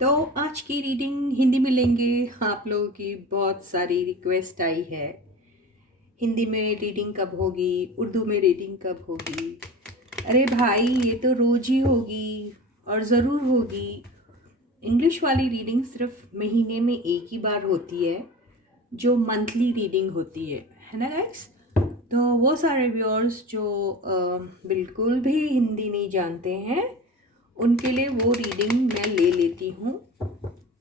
तो आज की रीडिंग हिंदी में लेंगे। आप लोगों की बहुत सारी रिक्वेस्ट आई है, हिंदी में रीडिंग कब होगी, उर्दू में रीडिंग कब होगी। अरे भाई, ये तो रोज़ ही होगी और ज़रूर होगी। इंग्लिश वाली रीडिंग सिर्फ महीने में एक ही बार होती है, जो मंथली रीडिंग होती है ना गाइस। तो वो सारे व्यूअर्स जो बिल्कुल भी हिंदी नहीं जानते हैं, उनके लिए वो रीडिंग मैं ले लेती हूँ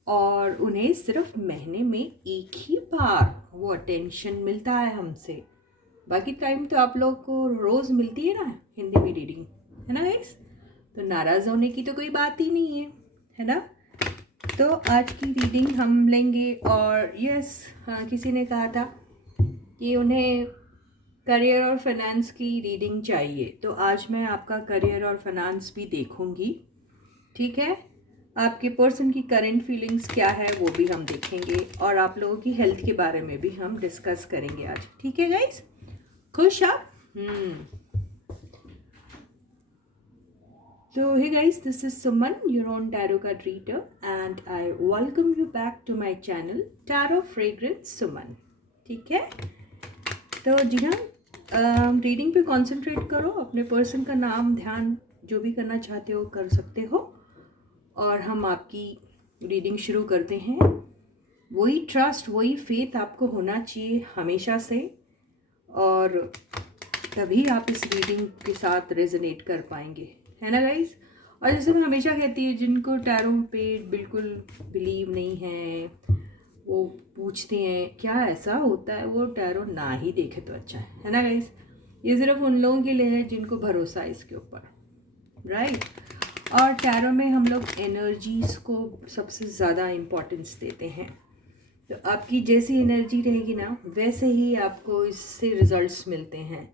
और उन्हें सिर्फ महीने में एक ही बार वो अटेंशन मिलता है हमसे। बाकी टाइम तो आप लोग को रोज़ मिलती है ना हिंदी में रीडिंग, है ना गाइस। तो नाराज़ होने की तो कोई बात ही नहीं है ना। तो आज की रीडिंग हम लेंगे और यस, हाँ, किसी ने कहा था कि उन्हें करियर और फाइनेंस की रीडिंग चाहिए, तो आज मैं आपका करियर और फाइनेंस भी देखूंगी। ठीक है, आपके पर्सन की करंट फीलिंग्स क्या है वो भी हम देखेंगे और आप लोगों की हेल्थ के बारे में भी हम डिस्कस करेंगे आज। ठीक है गाइस, खुश आप? So hey guys, this is Suman, your own tarot card reader, and I welcome you back to my channel Tarot Fragrance Suman. ठीक है, तो जी हाँ, रीडिंग पे कंसंट्रेट करो, अपने पर्सन का नाम ध्यान जो भी करना चाहते हो कर सकते हो और हम आपकी रीडिंग शुरू करते हैं। वही ट्रस्ट, वही फेथ आपको होना चाहिए हमेशा से, और तभी आप इस रीडिंग के साथ रेजोनेट कर पाएंगे, है ना गाइस। और जैसे मैं हमेशा कहती हूँ, जिनको टैरो पे बिल्कुल बिलीव नहीं है, वो पूछते हैं क्या ऐसा होता है, वो टैरो ना ही देखे तो अच्छा है ना गाइस। ये सिर्फ उन लोगों के लिए है जिनको भरोसा है इसके ऊपर, राइट। और टैरो में हम लोग एनर्जीज़ को सबसे ज़्यादा इम्पोर्टेंस देते हैं। तो आपकी जैसी एनर्जी रहेगी ना, वैसे ही आपको इससे रिजल्ट्स मिलते हैं।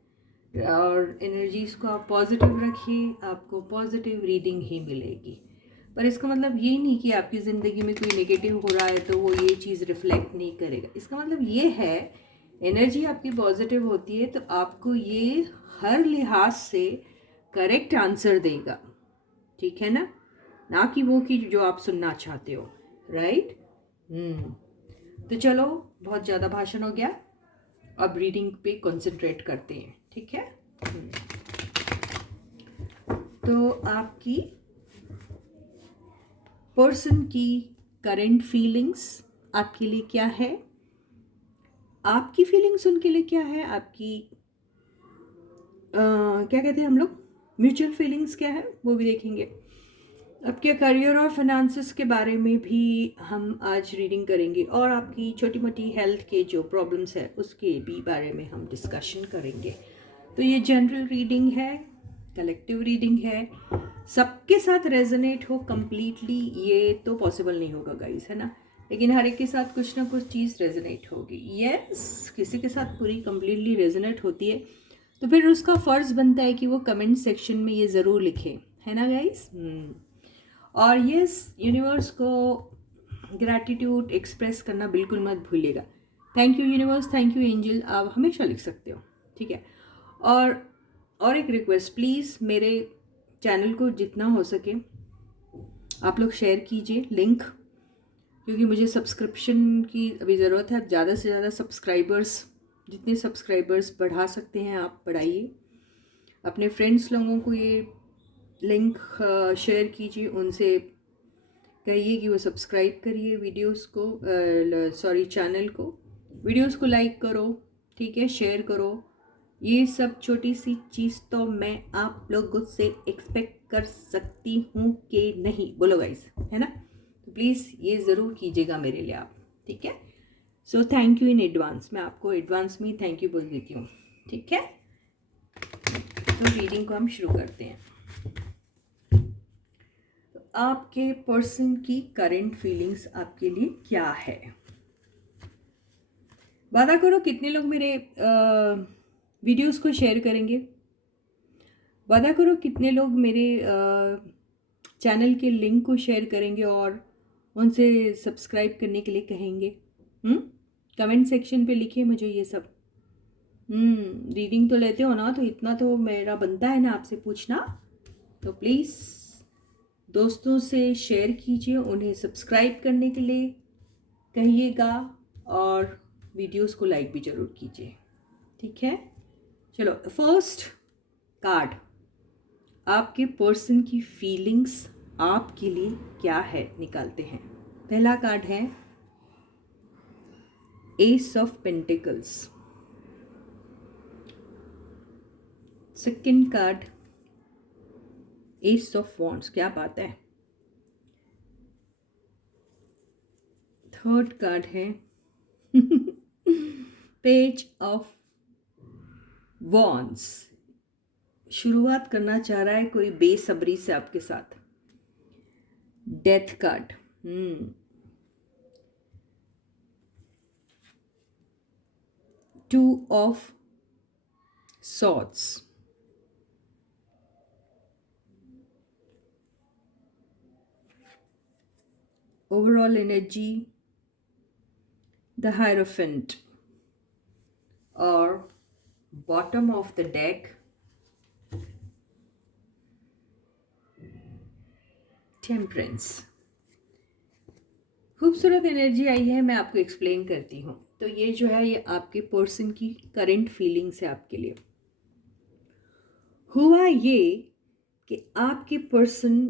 और एनर्जीज़ को आप पॉजिटिव रखिए, आपको पॉजिटिव रीडिंग ही मिलेगी। पर इसका मतलब ये नहीं कि आपकी ज़िंदगी में कोई नेगेटिव हो रहा है तो वो ये चीज़ रिफ्लेक्ट नहीं करेगा। इसका मतलब ये है, एनर्जी आपकी पॉजिटिव होती है तो आपको ये हर लिहाज से करेक्ट आंसर देगा, ठीक है ना कि वो कि जो आप सुनना चाहते हो, राइट। तो चलो, बहुत ज़्यादा भाषण हो गया, अब रीडिंग पे कंसंट्रेट करते हैं, ठीक है। तो आपकी पर्सन की करंट फीलिंग्स आपके लिए क्या है, आपकी फीलिंग्स उनके लिए क्या है, आपकी क्या कहते हैं हम लोग, म्यूचुअल फीलिंग्स क्या है वो भी देखेंगे। आपके करियर और फाइनेंसेस के बारे में भी हम आज रीडिंग करेंगे और आपकी छोटी मोटी हेल्थ के जो प्रॉब्लम्स है उसके भी बारे में हम डिस्कशन करेंगे। तो ये जनरल रीडिंग है, कलेक्टिव रीडिंग है, सबके साथ रेजोनेट हो कम्प्लीटली ये तो पॉसिबल नहीं होगा गाइस, है ना। लेकिन हर एक के साथ कुछ ना कुछ चीज़ रेजोनेट होगी। यस, किसी के साथ पूरी कम्प्लीटली रेजोनेट होती है तो फिर उसका फ़र्ज़ बनता है कि वो कमेंट सेक्शन में ये ज़रूर लिखे, है ना गाइस। और यस, यूनिवर्स को ग्रैटिट्यूड एक्सप्रेस करना बिल्कुल मत भूलिएगा। Thank you universe, thank you angel, आप हमेशा लिख सकते हो, ठीक है। और एक रिक्वेस्ट, प्लीज़ मेरे चैनल को जितना हो सके आप लोग शेयर कीजिए लिंक, क्योंकि मुझे सब्सक्रिप्शन की अभी ज़रूरत है। ज़्यादा से ज़्यादा सब्सक्राइबर्स, जितने सब्सक्राइबर्स बढ़ा सकते हैं आप बढ़ाइए। अपने फ्रेंड्स लोगों को ये लिंक शेयर कीजिए, उनसे कहिए कि वो सब्सक्राइब करिए वीडियोस को, सॉरी चैनल को, वीडियोस को लाइक करो, ठीक है, शेयर करो। ये सब छोटी सी चीज़ तो मैं आप लोगों से एक्सपेक्ट कर सकती हूँ कि नहीं, बोलो गाइस, है ना। तो प्लीज़ ये ज़रूर कीजिएगा मेरे लिए आप, ठीक है। So thank you in advance, मैं आपको एडवांस में थैंक यू बोल देती हूँ, ठीक है। तो रीडिंग को हम शुरू करते हैं। आपके पर्सन की करंट फीलिंग्स आपके लिए क्या है, वादा करो कितने लोग मेरे वीडियोस को शेयर करेंगे, वादा करो कितने लोग मेरे चैनल के लिंक को शेयर करेंगे और उनसे सब्सक्राइब करने के लिए कहेंगे। कमेंट सेक्शन पे लिखिए मुझे ये सब। रीडिंग तो लेते हो ना, तो इतना तो मेरा बनता है ना आपसे पूछना, तो प्लीज़ दोस्तों से शेयर कीजिए, उन्हें सब्सक्राइब करने के लिए कहिएगा और वीडियोस को लाइक भी ज़रूर कीजिए। ठीक है, चलो फर्स्ट कार्ड, आपके पर्सन की फीलिंग्स आपके लिए क्या है निकालते हैं। पहला कार्ड है S of pentacles. Second card S of wands, क्या बात है। थर्ड कार्ड है पेज ऑफ वॉन्ड्स। शुरुआत करना चाह रहा है कोई बेसब्री से आपके साथ। Death card, two of swords, overall energy the hierophant, और bottom of the deck temperance. खूबसूरत एनर्जी आई है, मैं आपको एक्सप्लेन करती हूँ। तो ये जो है ये आपके पर्सन की करंट फीलिंग्स है आपके लिए। हुआ ये कि आपके पर्सन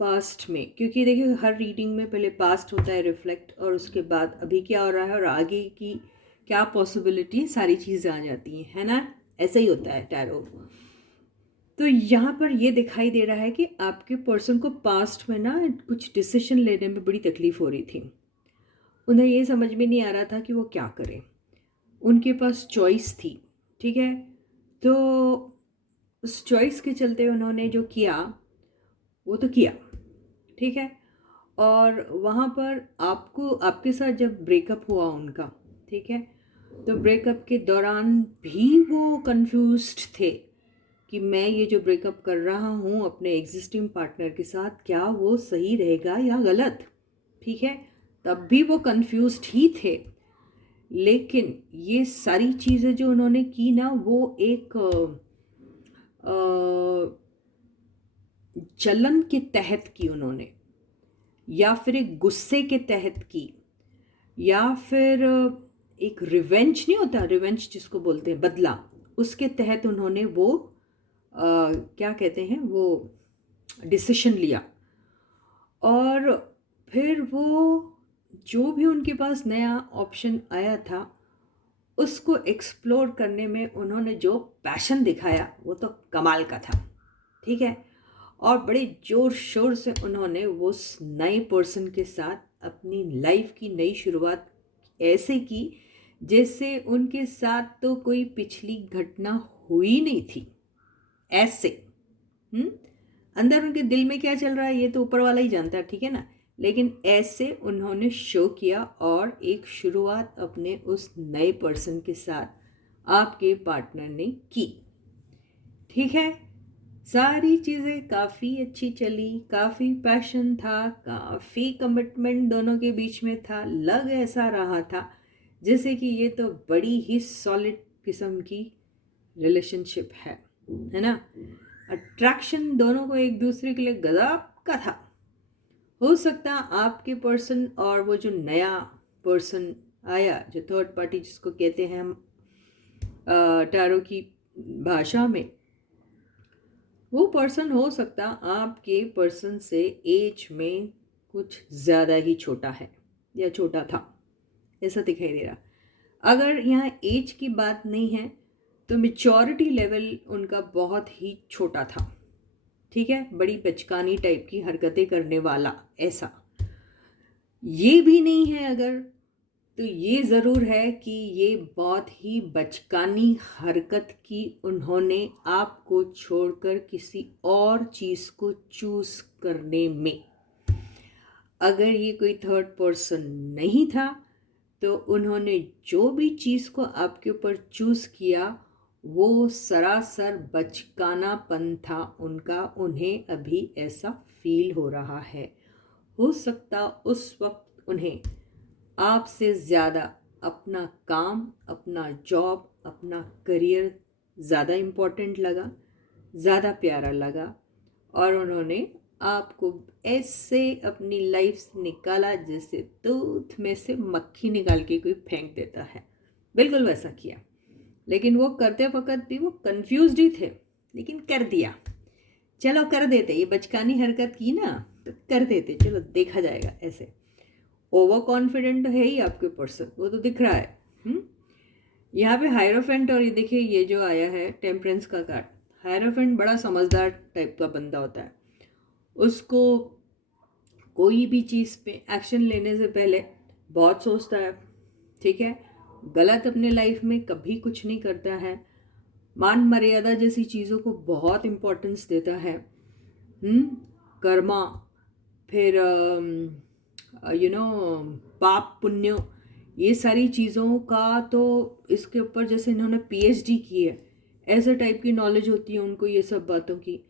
पास्ट में, क्योंकि देखिए हर रीडिंग में पहले पास्ट होता है रिफ्लेक्ट, और उसके बाद अभी क्या हो रहा है और आगे की क्या पॉसिबिलिटी है, सारी चीज़ें आ जाती हैं, है ना। ऐसा ही होता है टैरो। तो यहाँ पर ये दिखाई दे रहा है कि आपके पर्सन को पास्ट में ना कुछ डिसीजन लेने में बड़ी तकलीफ़ हो रही थी। उन्हें ये समझ में नहीं आ रहा था कि वो क्या करें। उनके पास चॉइस थी, ठीक है। तो उस चॉइस के चलते उन्होंने जो किया वो तो किया, ठीक है। और वहाँ पर आपको, आपके साथ जब ब्रेकअप हुआ उनका, ठीक है, तो ब्रेकअप के दौरान भी वो कंफ्यूज्ड थे कि मैं ये जो ब्रेकअप कर रहा हूँ अपने एग्जिस्टिंग पार्टनर के साथ, क्या वो सही रहेगा या गलत, ठीक है। तब भी वो कंफ्यूज्ड ही थे। लेकिन ये सारी चीज़ें जो उन्होंने की ना, वो एक जलन के तहत की उन्होंने, या फिर एक गुस्से के तहत की, या फिर एक रिवेंज नहीं होता, रिवेंज जिसको बोलते हैं बदला, उसके तहत उन्होंने वो क्या कहते हैं वो डिसीशन लिया। और फिर वो जो भी उनके पास नया ऑप्शन आया था उसको एक्सप्लोर करने में उन्होंने जो पैशन दिखाया वो तो कमाल का था, ठीक है। और बड़े ज़ोर शोर से उन्होंने उस नए पर्सन के साथ अपनी लाइफ की नई शुरुआत ऐसे की जैसे उनके साथ तो कोई पिछली घटना हुई नहीं थी, ऐसे। अंदर उनके दिल में क्या चल रहा है ये तो ऊपर वाला ही जानता है, ठीक है ना। लेकिन ऐसे उन्होंने शो किया और एक शुरुआत अपने उस नए पर्सन के साथ आपके पार्टनर ने की, ठीक है। सारी चीज़ें काफ़ी अच्छी चली, काफ़ी पैशन था, काफ़ी कमिटमेंट दोनों के बीच में था। लग ऐसा रहा था जैसे कि ये तो बड़ी ही सॉलिड किस्म की रिलेशनशिप है ना। अट्रैक्शन दोनों को एक दूसरे के लिए गजब का था। हो सकता आपके पर्सन और वो जो नया पर्सन आया, जो थर्ड पार्टी जिसको कहते हैं हम टैरो की भाषा में, वो पर्सन हो सकता आपके पर्सन से एज में कुछ ज़्यादा ही छोटा है या छोटा था, ऐसा दिखाई दे रहा। अगर यहाँ एज की बात नहीं है तो मैच्योरिटी लेवल उनका बहुत ही छोटा था, ठीक है। बड़ी बचकानी टाइप की हरकतें करने वाला, ऐसा। ये भी नहीं है अगर, तो ये ज़रूर है कि ये बहुत ही बचकानी हरकत की उन्होंने आपको छोड़कर किसी और चीज़ को चूज़ करने में। अगर ये कोई थर्ड पर्सन नहीं था तो उन्होंने जो भी चीज़ को आपके ऊपर चूज़ किया वो सरासर बचकानापन था उनका। उन्हें अभी ऐसा फील हो रहा है। हो सकता उस वक्त उन्हें आपसे ज़्यादा अपना काम, अपना जॉब, अपना करियर ज़्यादा इम्पोर्टेंट लगा, ज़्यादा प्यारा लगा, और उन्होंने आपको ऐसे अपनी लाइफ से निकाला जैसे दूध में से मक्खी निकाल के कोई फेंक देता है, बिल्कुल वैसा किया। लेकिन वो करते वक्त भी वो कंफ्यूज्ड ही थे, लेकिन कर दिया। चलो कर देते, ये बचकानी हरकत की ना तो कर देते, चलो देखा जाएगा। ऐसे ओवर कॉन्फिडेंट तो है ही आपके पर्सन, वो तो दिख रहा है। यहाँ पे हायरोफेंट, और ये देखिए ये जो आया है टेम्परेंस का कार्ड। हायरोफेंट बड़ा समझदार टाइप का बंदा होता है। उसको कोई भी चीज़ पे एक्शन लेने से पहले बहुत सोचता है, ठीक है। गलत अपने लाइफ में कभी कुछ नहीं करता है। मान मर्यादा जैसी चीज़ों को बहुत इम्पोर्टेंस देता है। कर्मा, फिर पाप पुण्य, ये सारी चीज़ों का तो इसके ऊपर, जैसे इन्होंने पीएचडी की है, ऐसे टाइप की नॉलेज होती है उनको ये सब बातों की।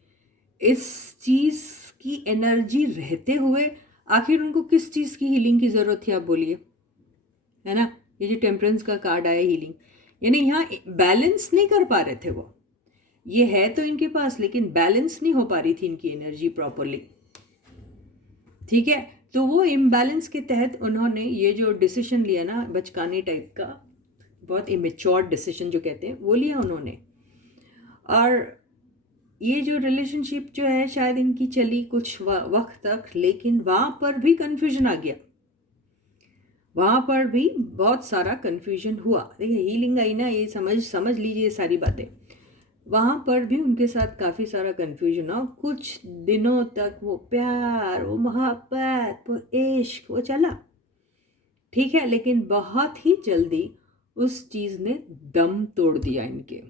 इस चीज़ की एनर्जी रहते हुए आखिर उनको किस चीज़ की हीलिंग की ज़रूरत थी, आप बोलिए, है ना। ये जो टेम्परेंस का कार्ड आया हीलिंग, यानी यहाँ बैलेंस नहीं कर पा रहे थे वो। ये है तो इनके पास, लेकिन बैलेंस नहीं हो पा रही थी इनकी एनर्जी प्रॉपरली, ठीक है। तो वो इम्बैलेंस के तहत उन्होंने ये जो डिसीजन लिया ना, बचकाने टाइप का, बहुत इमेच्योर डिसीजन जो कहते हैं, वो लिया उन्होंने। और ये जो रिलेशनशिप जो है शायद इनकी चली कुछ वक्त तक, लेकिन वहाँ पर भी कन्फ्यूजन आ गया। वहाँ पर भी बहुत सारा कन्फ्यूजन हुआ। देखिए हीलिंग आई ना, ये समझ लीजिए सारी बातें। वहाँ पर भी उनके साथ काफ़ी सारा कन्फ्यूजन हुआ। कुछ दिनों तक वो प्यार, वो मोहब्बत, वो इश्क, वो चला, ठीक है। लेकिन बहुत ही जल्दी उस चीज़ ने दम तोड़ दिया इनके,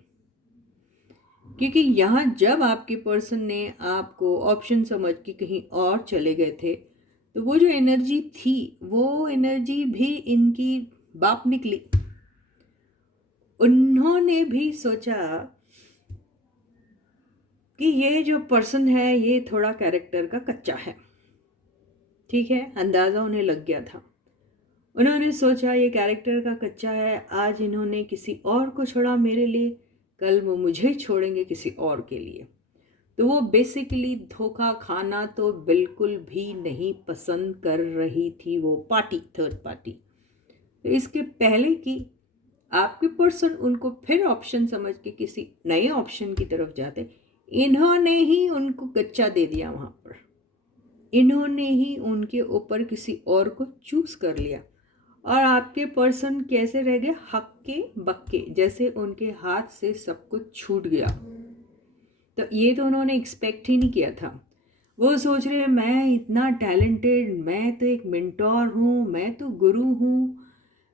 क्योंकि यहाँ जब आपके पर्सन ने आपको ऑप्शन समझ के कहीं और चले गए थे, तो वो जो एनर्जी थी, वो एनर्जी भी इनकी बाप निकली। उन्होंने भी सोचा कि ये जो पर्सन है ये थोड़ा कैरेक्टर का कच्चा है, ठीक है। अंदाज़ा उन्हें लग गया था। उन्होंने सोचा ये कैरेक्टर का कच्चा है, आज इन्होंने किसी और को छोड़ा मेरे लिए, कल वो मुझे छोड़ेंगे किसी और के लिए। तो वो बेसिकली धोखा खाना तो बिल्कुल भी नहीं पसंद कर रही थी वो पार्टी, थर्ड पार्टी। तो इसके पहले कि आपके पर्सन उनको फिर ऑप्शन समझ के किसी नए ऑप्शन की तरफ जाते, इन्होंने ही उनको कच्चा दे दिया वहाँ पर। इन्होंने ही उनके ऊपर किसी और को चूज कर लिया, और आपके पर्सन कैसे रह गए, हक्के बक्के, जैसे उनके हाथ से सब कुछ छूट गया। तो ये तो उन्होंने एक्सपेक्ट ही नहीं किया था। वो सोच रहे मैं इतना टैलेंटेड, मैं तो एक मेंटोर हूँ, मैं तो गुरु हूँ,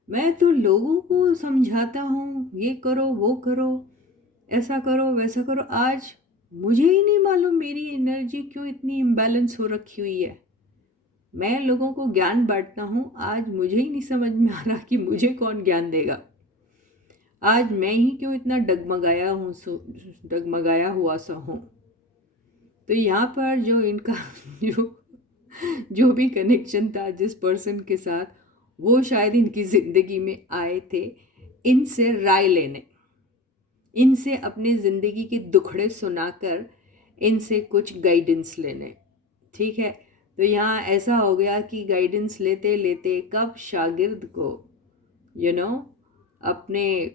मैं तो लोगों को समझाता हूँ, ये करो वो करो, ऐसा करो वैसा करो। आज मुझे ही नहीं मालूम मेरी एनर्जी क्यों इतनी इम्बैलेंस हो रखी हुई है। मैं लोगों को ज्ञान बांटता हूँ, आज मुझे ही नहीं समझ में आ रहा कि मुझे कौन ज्ञान देगा। आज मैं ही क्यों इतना डगमगाया हुआ सा हूँ। तो यहाँ पर जो इनका जो भी कनेक्शन था जिस पर्सन के साथ, वो शायद इनकी ज़िंदगी में आए थे इनसे राय लेने, इनसे अपनी ज़िंदगी के दुखड़े सुनाकर इनसे कुछ गाइडेंस लेने, ठीक है। तो यहाँ ऐसा हो गया कि गाइडेंस लेते लेते कब शागिर्द को अपने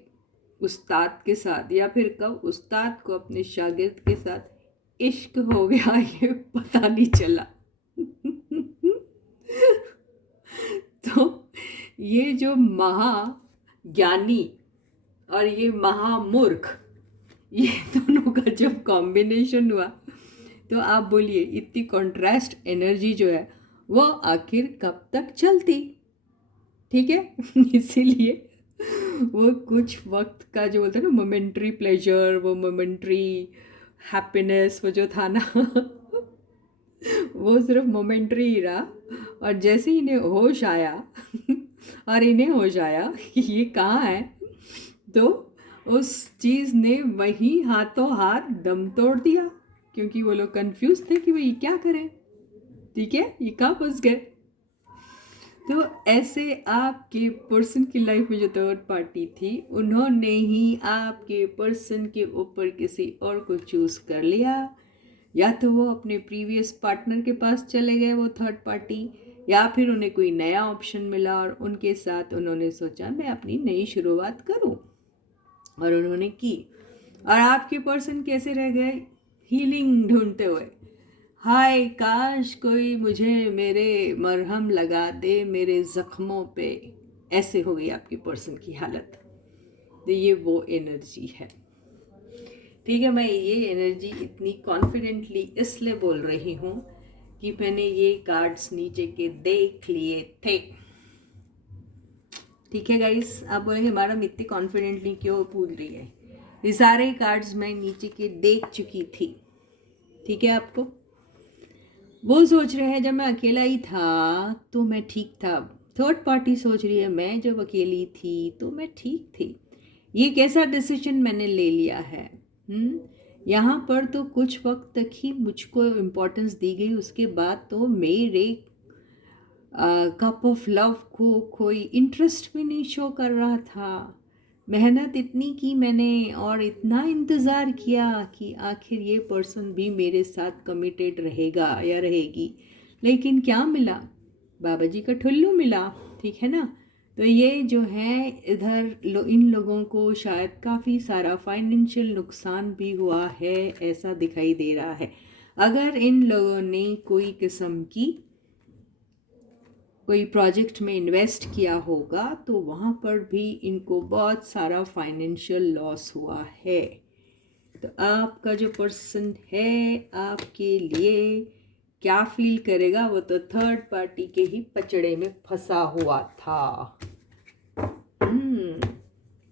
उस्ताद के साथ, या फिर कब उस्ताद को अपने शागिर्द के साथ इश्क हो गया, ये पता नहीं चला। तो ये जो महाज्ञानी और ये महामूर्ख, ये दोनों का जब कॉम्बिनेशन हुआ, तो आप बोलिए इतनी कॉन्ट्रास्ट एनर्जी जो है वो आखिर कब तक चलती, ठीक है। इसीलिए वो कुछ वक्त का जो बोलते हैं ना मोमेंट्री प्लेजर, वो मोमेंट्री हैप्पीनेस, वो जो था ना वो सिर्फ मोमेंट्री ही रहा। और जैसे ही इन्हें होश आया और इन्हें होश आया कि ये कहाँ है, तो उस चीज़ ने वही हाथों हाथ दम तोड़ दिया, क्योंकि वो लोग कंफ्यूज थे कि भाई क्या करें, ठीक है, ये कहाँ फंस गए। तो ऐसे आपके पर्सन की लाइफ में जो थर्ड पार्टी थी, उन्होंने ही आपके पर्सन के ऊपर किसी और को चूज़ कर लिया। या तो वो अपने प्रीवियस पार्टनर के पास चले गए, वो थर्ड पार्टी, या फिर उन्हें कोई नया ऑप्शन मिला और उनके साथ उन्होंने सोचा मैं अपनी नई शुरुआत करूं, और उन्होंने की। और आपके पर्सन कैसे रह गए? हीलिंग ढूंढते हुए। हाय काश कोई मुझे मेरे मरहम लगा दे मेरे जख्मों पे, ऐसे हो गई आपके पर्सन की हालत। तो ये वो एनर्जी है। ठीक है, मैं ये एनर्जी इतनी कॉन्फिडेंटली इसलिए बोल रही हूँ कि मैंने ये कार्ड्स नीचे के देख लिए थे। ठीक है गाइस, आप बोलेंगे मैडम इतनी कॉन्फिडेंटली क्यों बोल रही है? ये सारे कार्ड्स मैं नीचे के देख चुकी थी। ठीक है, आपको वो सोच रहे हैं जब मैं अकेला ही था तो मैं ठीक था, थर्ड पार्टी सोच रही है मैं जब अकेली थी तो मैं ठीक थी। ये कैसा डिसीजन मैंने ले लिया है? यहाँ पर तो कुछ वक्त तक ही मुझको इम्पोर्टेंस दी गई, उसके बाद तो मेरे कप ऑफ लव को कोई इंटरेस्ट भी नहीं शो कर रहा था। मेहनत इतनी की मैंने और इतना इंतज़ार किया कि आखिर ये पर्सन भी मेरे साथ कमिटेड रहेगा या रहेगी, लेकिन क्या मिला? बाबा जी का ठुल्लू मिला। ठीक है ना? तो ये जो है इधर इन लोगों को शायद काफ़ी सारा फाइनेंशियल नुकसान भी हुआ है, ऐसा दिखाई दे रहा है। अगर इन लोगों ने कोई प्रोजेक्ट में इन्वेस्ट किया होगा तो वहाँ पर भी इनको बहुत सारा फाइनेंशियल लॉस हुआ है। तो आपका जो पर्सन है आपके लिए क्या फील करेगा? वो तो थर्ड पार्टी के ही पचड़े में फंसा हुआ था।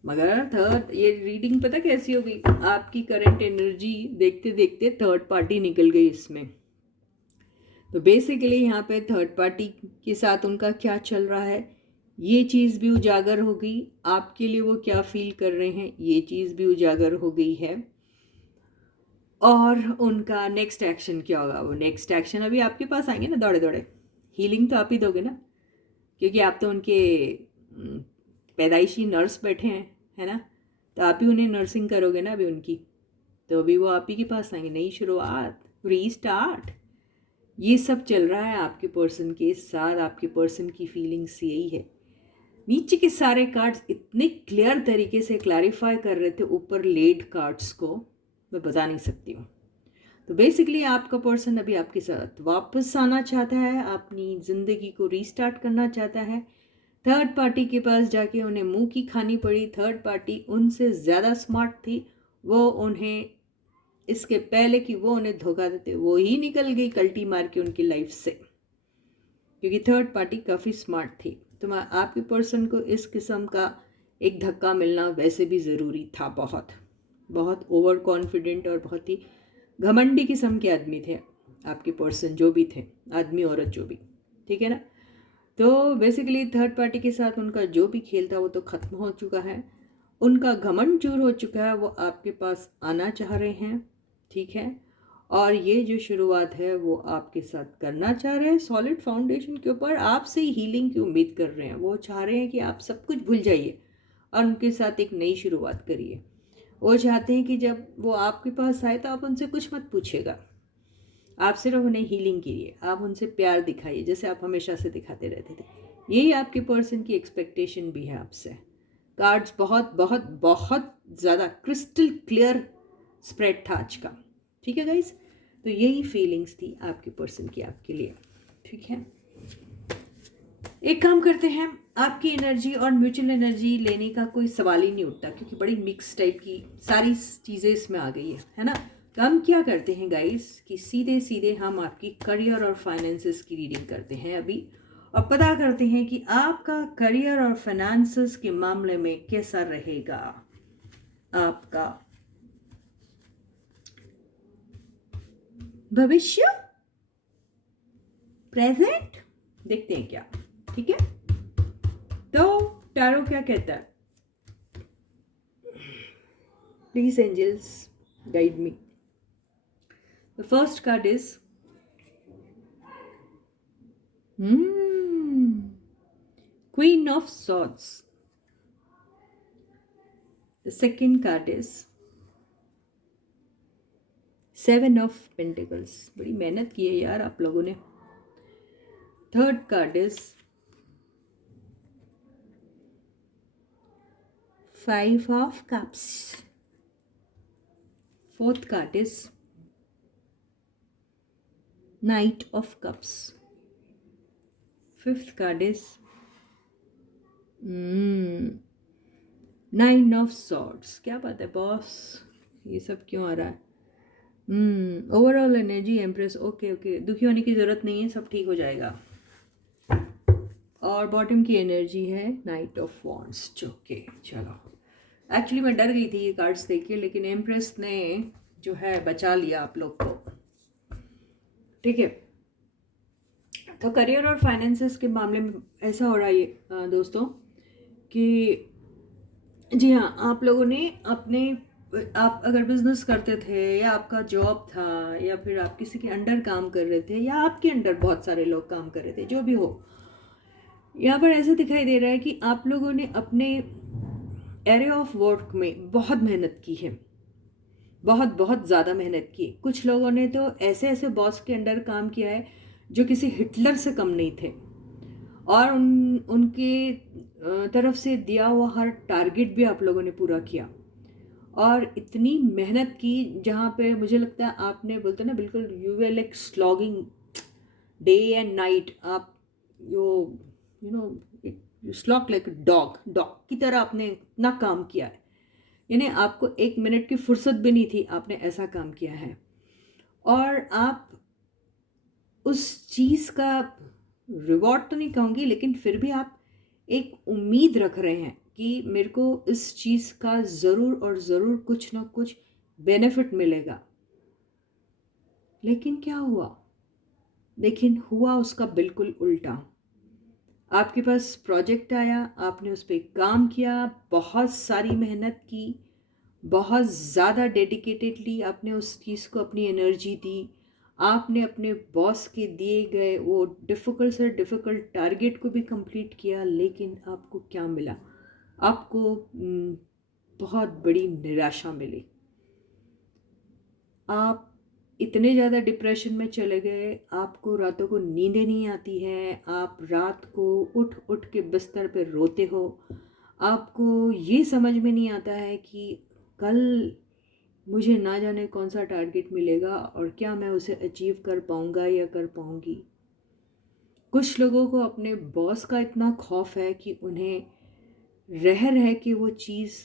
मगर थर्ड, ये रीडिंग पता कैसी हो गई? आपकी करंट एनर्जी देखते देखते थर्ड पार्टी निकल गई इसमें। तो बेसिकली यहाँ पे थर्ड पार्टी के साथ उनका क्या चल रहा है ये चीज़ भी उजागर हो गई। आपके लिए वो क्या फील कर रहे हैं ये चीज़ भी उजागर हो गई है। और उनका नेक्स्ट एक्शन क्या होगा? वो नेक्स्ट एक्शन अभी आपके पास आएंगे ना दौड़े दौड़े। हीलिंग तो आप ही दोगे ना, क्योंकि आप तो उनके पैदाइशी नर्स बैठे हैं, है ना? तो आप ही उन्हें नर्सिंग करोगे ना अभी उनकी। तो अभी वो आप ही के पास आएंगे, नई शुरुआत, रीस्टार्ट। ये सब चल रहा है आपके पर्सन के साथ। आपके पर्सन की फीलिंग्स यही है। नीचे के सारे कार्ड्स इतने क्लियर तरीके से क्लैरिफाई कर रहे थे ऊपर लेड कार्ड्स को, मैं बता नहीं सकती हूँ। तो बेसिकली आपका पर्सन अभी आपके साथ वापस आना चाहता है, अपनी ज़िंदगी को रीस्टार्ट करना चाहता है। थर्ड पार्टी के पास जाके उन्हें मुंह की खानी पड़ी। थर्ड पार्टी उनसे ज़्यादा स्मार्ट थी। वो उन्हें इसके पहले कि वो उन्हें धोखा देते वो ही निकल गई कल्टी मार के उनकी लाइफ से, क्योंकि थर्ड पार्टी काफ़ी स्मार्ट थी। तो आपके पर्सन को इस किस्म का एक धक्का मिलना वैसे भी ज़रूरी था। बहुत बहुत ओवर कॉन्फिडेंट और बहुत ही घमंडी किस्म के आदमी थे आपके पर्सन, जो भी थे, आदमी औरत जो भी। ठीक है ना? तो बेसिकली थर्ड पार्टी के साथ उनका जो भी खेल था वो तो ख़त्म हो चुका है। उनका घमंड चूर हो चुका है। वो आपके पास आना चाह रहे हैं। ठीक है? और ये जो शुरुआत है वो आपके साथ करना चाह रहे हैं सॉलिड फाउंडेशन के ऊपर। आपसे ही हीलिंग की उम्मीद कर रहे हैं। वो चाह रहे हैं कि आप सब कुछ भूल जाइए और उनके साथ एक नई शुरुआत करिए। वो चाहते हैं कि जब वो आपके पास आए तो आप उनसे कुछ मत पूछिएगा, आप सिर्फ उन्हें हीलिंग कीजिए, आप उनसे प्यार दिखाइए जैसे आप हमेशा से दिखाते रहते थे। यही आपके पर्सन की एक्सपेक्टेशन भी है आपसे। कार्ड्स बहुत बहुत बहुत ज़्यादा क्रिस्टल क्लियर स्प्रेड था आज का। ठीक है गाइस? तो यही फीलिंग्स थी आपके पर्सन की आपके लिए। ठीक है, एक काम करते हैं, आपकी एनर्जी और म्यूचुअल एनर्जी लेने का कोई सवाल ही नहीं उठता, क्योंकि बड़ी मिक्स टाइप की सारी चीज़ें इसमें आ गई है ना? तो हम क्या करते हैं गाइस कि सीधे सीधे हम आपकी करियर और फाइनेंसेस की रीडिंग करते हैं अभी, और पता करते हैं कि आपका करियर और फाइनेंसेस के मामले में कैसा रहेगा आपका भविष्य, प्रेजेंट। देखते हैं क्या। ठीक है, तो टैरो क्या कहता है? Please angels guide me. The first card is Queen of Swords. The second card is 7 of pentacles, बड़ी मेहनत की है यार आप लोगों ने। Third card is 5 of cups. Fourth card is knight of cups. Fifth card is 9 of swords. क्या बात है बॉस, ये सब क्यों आ रहा है? Overall energy empress. Okay okay, दुखी होने की ज़रूरत नहीं है, सब ठीक हो जाएगा। और बॉटम की एनर्जी है नाइट ऑफ वॉन्ड्स। ओके चलो, एक्चुअली मैं डर गई थी ये कार्ड्स देख के, लेकिन एम्प्रेस ने जो है बचा लिया आप लोग को। ठीक है, तो करियर और फाइनेंसेस के मामले में ऐसा हो रहा है दोस्तों कि जी हाँ, आप लोगों ने अपने, आप अगर बिजनेस करते थे या आपका जॉब था या फिर आप किसी के अंडर काम कर रहे थे या आपके अंडर बहुत सारे लोग काम कर रहे थे, जो भी हो, यहाँ पर ऐसा दिखाई दे रहा है कि आप लोगों ने अपने एरिया ऑफ वर्क में बहुत मेहनत की है, बहुत बहुत ज़्यादा मेहनत की। कुछ लोगों ने तो ऐसे ऐसे बॉस के अंडर काम किया है जो किसी हिटलर से कम नहीं थे, और उनके तरफ से दिया हुआ हर टारगेट भी आप लोगों ने पूरा किया, और इतनी मेहनत की जहाँ पे मुझे लगता है आपने, बोलते ना बिल्कुल, you were like slogging day and night. आप you know you slog like dog, dog की तरह आपने इतना काम किया है, यानी आपको 1 मिनट की फुर्सत भी नहीं थी, आपने ऐसा काम किया है। और आप उस चीज़ का रिवॉर्ड तो नहीं कहूँगी, लेकिन फिर भी आप एक उम्मीद रख रहे हैं कि मेरे को इस चीज़ का ज़रूर और ज़रूर कुछ ना कुछ बेनिफिट मिलेगा। लेकिन क्या हुआ? लेकिन हुआ उसका बिल्कुल उल्टा। आपके पास प्रोजेक्ट आया, आपने उस पर काम किया, बहुत सारी मेहनत की, बहुत ज़्यादा डेडिकेटेडली आपने उस चीज़ को अपनी एनर्जी दी, आपने अपने बॉस के दिए गए वो डिफ़िकल्ट से डिफ़िकल्ट टारगेट को भी कंप्लीट किया, लेकिन आपको क्या मिला? आपको बहुत बड़ी निराशा मिली। आप इतने ज़्यादा डिप्रेशन में चले गए, आपको रातों को नींदें नहीं आती हैं, आप रात को उठ उठ के बिस्तर पे रोते हो, आपको ये समझ में नहीं आता है कि कल मुझे ना जाने कौन सा टारगेट मिलेगा और क्या मैं उसे अचीव कर पाऊँगा या कर पाऊँगी। कुछ लोगों को अपने बॉस का इतना खौफ है कि उन्हें रह रह के वो चीज़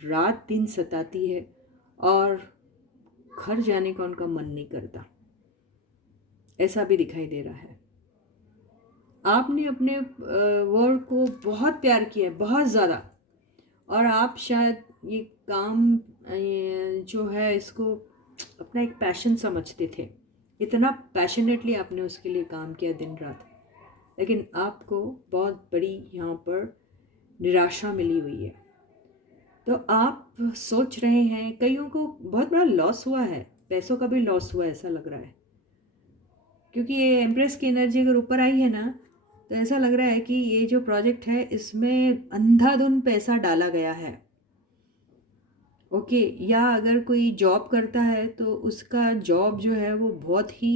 रात दिन सताती है और घर जाने का उनका मन नहीं करता। ऐसा भी दिखाई दे रहा है। आपने अपने वर्क को बहुत प्यार किया है, बहुत ज़्यादा, और आप शायद ये काम जो है इसको अपना एक पैशन समझते थे, इतना पैशनेटली आपने उसके लिए काम किया दिन रात, लेकिन आपको बहुत बड़ी यहाँ पर निराशा मिली हुई है। तो आप सोच रहे हैं, कईयों को बहुत बड़ा लॉस हुआ है, पैसों का भी लॉस हुआ है ऐसा लग रहा है, क्योंकि ये एम्प्रेस की एनर्जी अगर ऊपर आई है ना, तो ऐसा लग रहा है कि ये जो प्रोजेक्ट है इसमें अंधाधुन पैसा डाला गया है। ओके, या अगर कोई जॉब करता है तो उसका जॉब जो है वो बहुत ही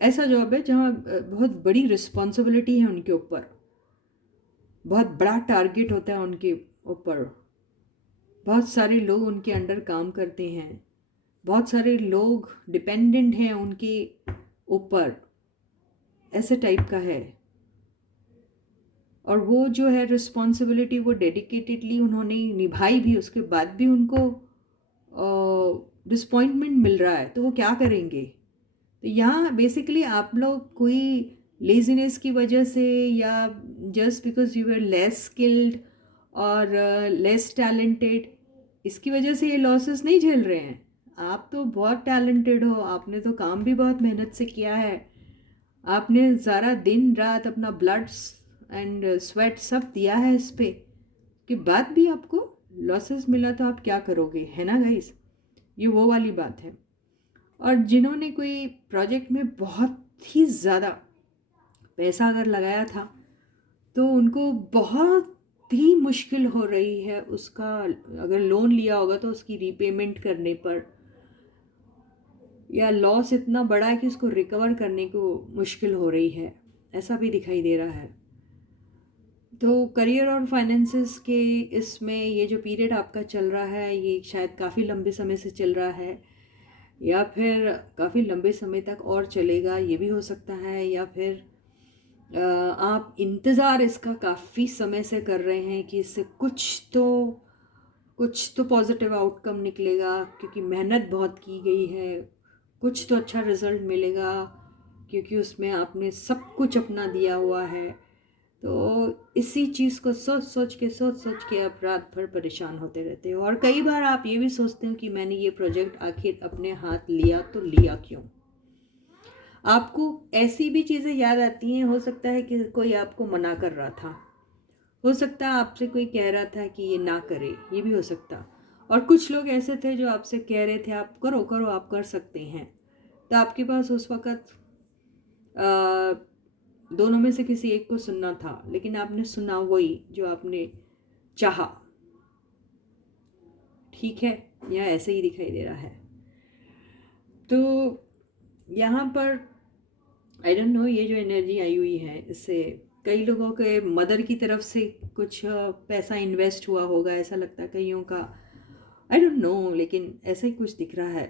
ऐसा जॉब है जहाँ बहुत बड़ी रिस्पॉन्सिबिलिटी है उनके ऊपर, बहुत बड़ा टारगेट होता है उनके ऊपर, बहुत सारे लोग उनके अंडर काम करते हैं, बहुत सारे लोग डिपेंडेंट हैं उनके ऊपर, ऐसे टाइप का है। और वो जो है रिस्पॉन्सिबिलिटी वो डेडिकेटेडली उन्होंने निभाई भी, उसके बाद भी उनको डिसपॉइंटमेंट मिल रहा है, तो वो क्या करेंगे? तो यहाँ बेसिकली आप लोग कोई लेजीनेस की वजह से या just because you are less skilled और लेस टैलेंटेड, इसकी वजह से ये लॉसेस नहीं झेल रहे हैं। आप तो बहुत टैलेंटेड हो, आपने तो काम भी बहुत मेहनत से किया है, आपने सारा दिन रात अपना ब्लड एंड स्वेट सब दिया है इस पे, के बाद भी आपको लॉसेस मिला, तो आप क्या करोगे? है ना गाइस, ये वो वाली बात है। और जिन्होंने कोई प्रोजेक्ट में बहुत ही ज़्यादा पैसा अगर लगाया था, तो उनको बहुत ही मुश्किल हो रही है उसका, अगर लोन लिया होगा तो उसकी रीपेमेंट करने पर, या लॉस इतना बड़ा है कि उसको रिकवर करने को मुश्किल हो रही है, ऐसा भी दिखाई दे रहा है। तो करियर और फाइनेंसेस के इसमें ये जो पीरियड आपका चल रहा है ये शायद काफ़ी लंबे समय से चल रहा है, या फिर काफ़ी लंबे समय तक और चलेगा, ये भी हो सकता है। या फिर आप इंतज़ार इसका काफ़ी समय से कर रहे हैं कि इससे कुछ तो पॉजिटिव आउटकम निकलेगा, क्योंकि मेहनत बहुत की गई है, कुछ तो अच्छा रिज़ल्ट मिलेगा, क्योंकि उसमें आपने सब कुछ अपना दिया हुआ है। तो इसी चीज़ को सोच सोच के आप रात भर परेशान होते रहते हो, और कई बार आप ये भी सोचते हो कि मैंने ये प्रोजेक्ट आखिर अपने हाथ लिया तो लिया क्यों। आपको ऐसी भी चीज़ें याद आती हैं, हो सकता है कि कोई आपको मना कर रहा था, हो सकता है आपसे कोई कह रहा था कि ये ना करे, ये भी हो सकता। और कुछ लोग ऐसे थे जो आपसे कह रहे थे आप करो करो आप कर सकते हैं, तो आपके पास उस वक़्त दोनों में से किसी एक को सुनना था, लेकिन आपने सुना वही जो आपने चाहा। ठीक है, यह ऐसे ही दिखाई दे रहा है। तो यहाँ पर आई डोंट नो, ये जो एनर्जी आई हुई है इससे कई लोगों के मदर की तरफ से कुछ पैसा इन्वेस्ट हुआ होगा, ऐसा लगता है कईयों का, आई डोंट नो, लेकिन ऐसा ही कुछ दिख रहा है।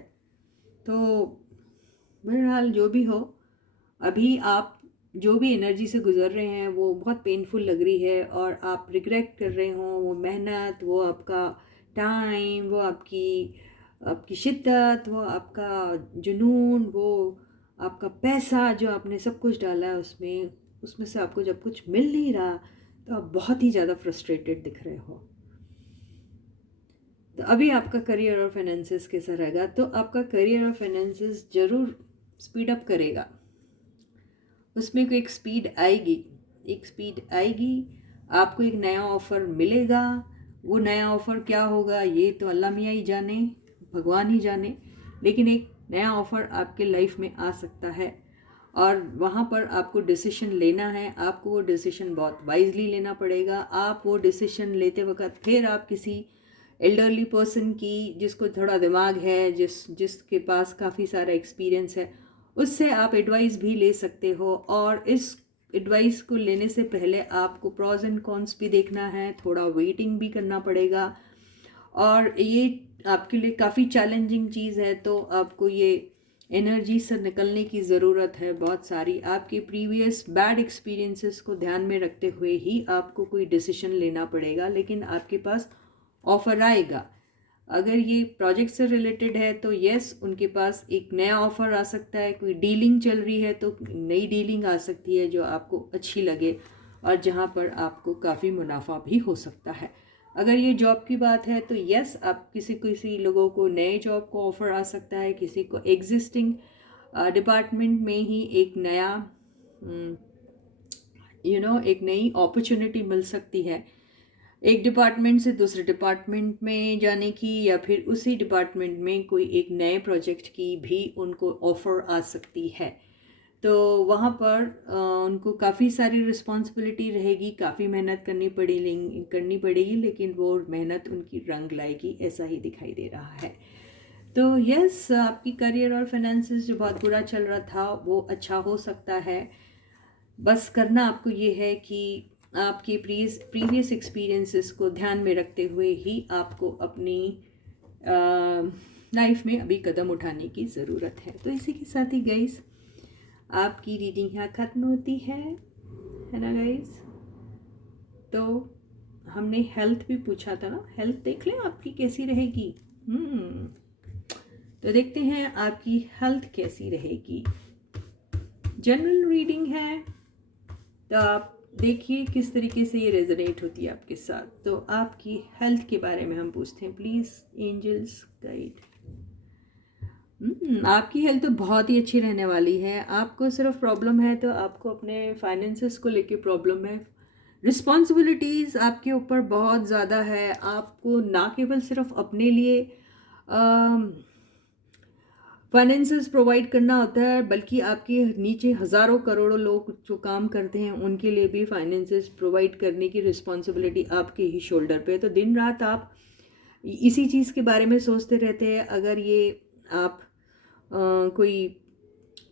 तो बहरहाल जो भी हो, अभी आप जो भी एनर्जी से गुजर रहे हैं वो बहुत पेनफुल लग रही है, और आप रिग्रेट कर रहे हो वो मेहनत, वो आपका टाइम, वो आपकी आपकी शिद्दत, वो आपका जुनून, वो आपका पैसा जो आपने सब कुछ डाला है उसमें, उसमें से आपको जब कुछ मिल नहीं रहा तो आप बहुत ही ज़्यादा फ्रस्ट्रेटेड दिख रहे हो। तो अभी आपका करियर और फाइनेंसेस कैसा रहेगा? तो आपका करियर और फाइनेंसेस ज़रूर स्पीड अप करेगा, उसमें कोई एक स्पीड आएगी, एक स्पीड आएगी, आपको एक नया ऑफ़र मिलेगा। वो नया ऑफ़र क्या होगा ये तो अल्लाह मियाँ ही जाने, भगवान ही जाने, लेकिन एक नया ऑफ़र आपके लाइफ में आ सकता है, और वहाँ पर आपको डिसीजन लेना है। आपको वो डिसीजन बहुत वाइजली लेना पड़ेगा। आप वो डिसीजन लेते वक्त फिर आप किसी एल्डरली पर्सन की, जिसको थोड़ा दिमाग है, जिसके पास काफ़ी सारा एक्सपीरियंस है, उससे आप एडवाइस भी ले सकते हो। और इस एडवाइस को लेने से पहले आपको प्रॉज एंड कॉन्स भी देखना है, थोड़ा वेटिंग भी करना पड़ेगा, और ये आपके लिए काफ़ी चैलेंजिंग चीज़ है, तो आपको ये एनर्जी से निकलने की ज़रूरत है बहुत सारी। आपके प्रीवियस बैड एक्सपीरियंसेस को ध्यान में रखते हुए ही आपको कोई डिसीजन लेना पड़ेगा, लेकिन आपके पास ऑफ़र आएगा। अगर ये प्रोजेक्ट से रिलेटेड है तो यस, उनके पास एक नया ऑफ़र आ सकता है। कोई डीलिंग चल रही है तो नई डीलिंग आ सकती है जो आपको अच्छी लगे, और जहाँ पर आपको काफ़ी मुनाफा भी हो सकता है। अगर ये जॉब की बात है तो यस, आप किसी किसी लोगों को नए जॉब को ऑफ़र आ सकता है, किसी को एग्जिस्टिंग डिपार्टमेंट में ही एक नया एक नई अपॉर्चुनिटी मिल सकती है, एक डिपार्टमेंट से दूसरे डिपार्टमेंट में जाने की, या फिर उसी डिपार्टमेंट में कोई एक नए प्रोजेक्ट की भी उनको ऑफ़र आ सकती है। तो वहाँ पर उनको काफ़ी सारी रिस्पॉन्सिबिलिटी रहेगी, काफ़ी मेहनत करनी पड़ेगी, लेकिन वो मेहनत उनकी रंग लाएगी, ऐसा ही दिखाई दे रहा है। तो यस, आपकी करियर और फाइनेंसेस जो बहुत बुरा चल रहा था वो अच्छा हो सकता है। बस करना आपको ये है कि आपके प्रीवियस एक्सपीरियंसेस को ध्यान में रखते हुए ही आपको अपनी लाइफ में अभी कदम उठाने की ज़रूरत है। तो इसी के साथ ही गाइस, आपकी रीडिंग यहाँ ख़त्म होती है ना गाइस? तो हमने हेल्थ भी पूछा था ना, हेल्थ देख लें आपकी कैसी रहेगी। तो देखते हैं आपकी हेल्थ कैसी रहेगी। जनरल रीडिंग है, तो आप देखिए किस तरीके से ये रेजोनेट होती है आपके साथ। तो आपकी हेल्थ के बारे में हम पूछते हैं, प्लीज़ एंजल्स गाइड। आपकी हेल्थ तो बहुत ही अच्छी रहने वाली है। आपको सिर्फ प्रॉब्लम है तो आपको अपने फाइनेंसेस को लेके प्रॉब्लम है। रिस्पॉन्सिबिलिटीज़ आपके ऊपर बहुत ज़्यादा है। आपको ना केवल सिर्फ अपने लिए फाइनेंसेस प्रोवाइड करना होता है, बल्कि आपके नीचे हज़ारों करोड़ों लोग जो काम करते हैं उनके लिए भी फाइनेंसेस प्रोवाइड करने की रिस्पॉन्सिबिलिटी आपके ही शोल्डर पे है। तो दिन रात आप इसी चीज़ के बारे में सोचते रहते हैं। अगर ये आप कोई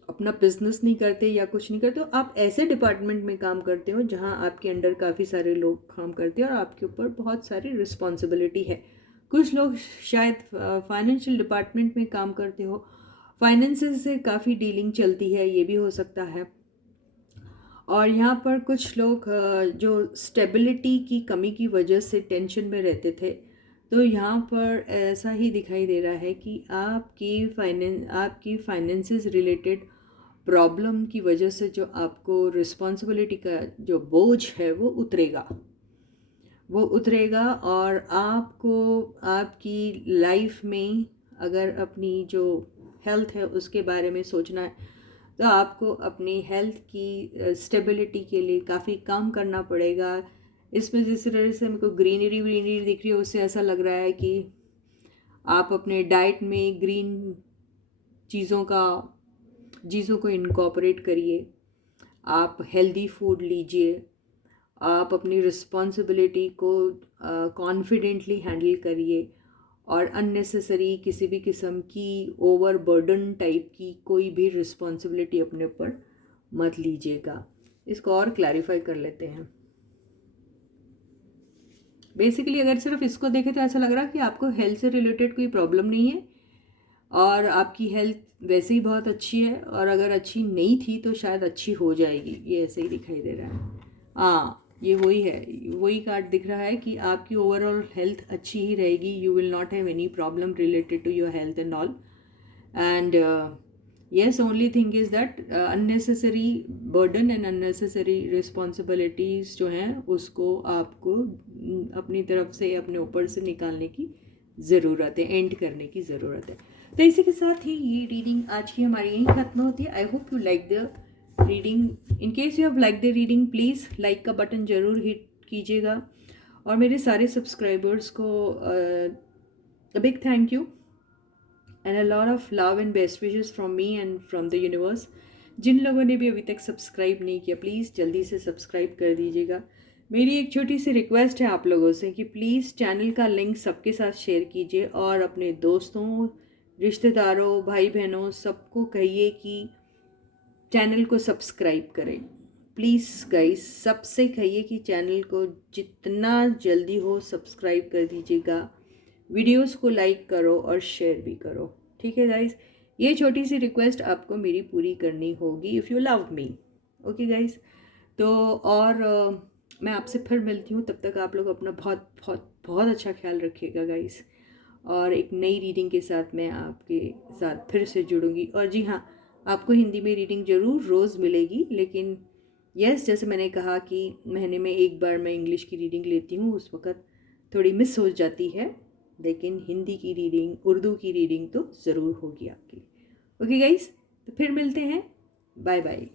अपना बिजनेस नहीं करते या कुछ नहीं करते हो, आप ऐसे डिपार्टमेंट में काम करते हो जहां आपके अंडर काफ़ी सारे लोग काम करते हैं और आपके ऊपर बहुत सारी रिस्पॉन्सिबिलिटी है। कुछ लोग शायद फाइनेंशियल डिपार्टमेंट में काम करते हो, फाइनेंसेस से काफ़ी डीलिंग चलती है, ये भी हो सकता है। और यहाँ पर कुछ लोग जो स्टेबिलिटी की कमी की वजह से टेंशन में रहते थे, तो यहाँ पर ऐसा ही दिखाई दे रहा है कि आपकी फाइनेंसेस रिलेटेड प्रॉब्लम की वजह से जो आपको रिस्पॉन्सिबिलिटी का जो बोझ है वो उतरेगा और आपको आपकी लाइफ में अगर अपनी जो हेल्थ है उसके बारे में सोचना है, तो आपको अपनी हेल्थ की स्टेबिलिटी के लिए काफ़ी काम करना पड़ेगा। इसमें जिस तरह से मेरे को ग्रीनरी व्रीनरी दिख रही है, उससे ऐसा लग रहा है कि आप अपने डाइट में ग्रीन चीज़ों को इनकॉर्पोरेट करिए, आप हेल्दी फूड लीजिए, आप अपनी रिस्पॉन्सिबिलिटी को कॉन्फिडेंटली हैंडल करिए और अननेसेसरी किसी भी किस्म की ओवर बर्डन टाइप की कोई भी रिस्पॉन्सिबिलिटी अपने ऊपर मत लीजिएगा। इसको और क्लैरिफाई कर लेते हैं। बेसिकली अगर सिर्फ इसको देखें तो ऐसा लग रहा है कि आपको हेल्थ से रिलेटेड कोई प्रॉब्लम नहीं है और आपकी हेल्थ वैसे ही बहुत अच्छी है, और अगर अच्छी नहीं थी तो शायद अच्छी हो जाएगी, ये ऐसे ही दिखाई दे रहा है। हाँ, ये वही है, वही कार्ड दिख रहा है कि आपकी ओवरऑल हेल्थ अच्छी ही रहेगी। You will not have any problem related to your health and all. And yes, only thing is that unnecessary burden and unnecessary responsibilities जो हैं उसको आपको अपनी तरफ से अपने ऊपर से निकालने की ज़रूरत है, एंड करने की ज़रूरत है। तो इसी के साथ ही ये रीडिंग आज की हमारी यहीं ख़त्म होती है। I hope you like the reading. In case you have like the reading, please like का बटन ज़रूर हिट कीजिएगा और मेरे सारे सब्सक्राइबर्स को big thank you and a lot of love and best wishes from me and from the universe. जिन लोगों ने भी अभी तक सब्सक्राइब नहीं किया, प्लीज़ जल्दी से सब्सक्राइब कर दीजिएगा। मेरी एक छोटी सी रिक्वेस्ट है आप लोगों से कि प्लीज़ चैनल का लिंक सबके साथ शेयर कीजिए और अपने दोस्तों, रिश्तेदारों, भाई बहनों सबको कहिए कि चैनल को सब्सक्राइब करें। प्लीज़ गाइस, सबसे कहिए कि चैनल को जितना जल्दी हो सब्सक्राइब कर दीजिएगा, वीडियोस को लाइक करो और शेयर भी करो। ठीक है गाइस, ये छोटी सी रिक्वेस्ट आपको मेरी पूरी करनी होगी if you love me. Okay guys, तो और मैं आपसे फिर मिलती हूँ। तब तक आप लोग अपना बहुत बहुत बहुत अच्छा ख्याल रखिएगा गाइस, और एक नई रीडिंग के साथ मैं आपके साथ फिर से जुड़ूंगी। और जी हाँ, आपको हिंदी में रीडिंग ज़रूर रोज़ मिलेगी, लेकिन यस, जैसे मैंने कहा कि महीने में एक बार मैं इंग्लिश की रीडिंग लेती हूँ, उस वक़्त थोड़ी मिस हो जाती है, लेकिन हिंदी की रीडिंग, उर्दू की रीडिंग तो ज़रूर होगी आपकी। ओके गाइस, तो फिर मिलते हैं। Bye bye.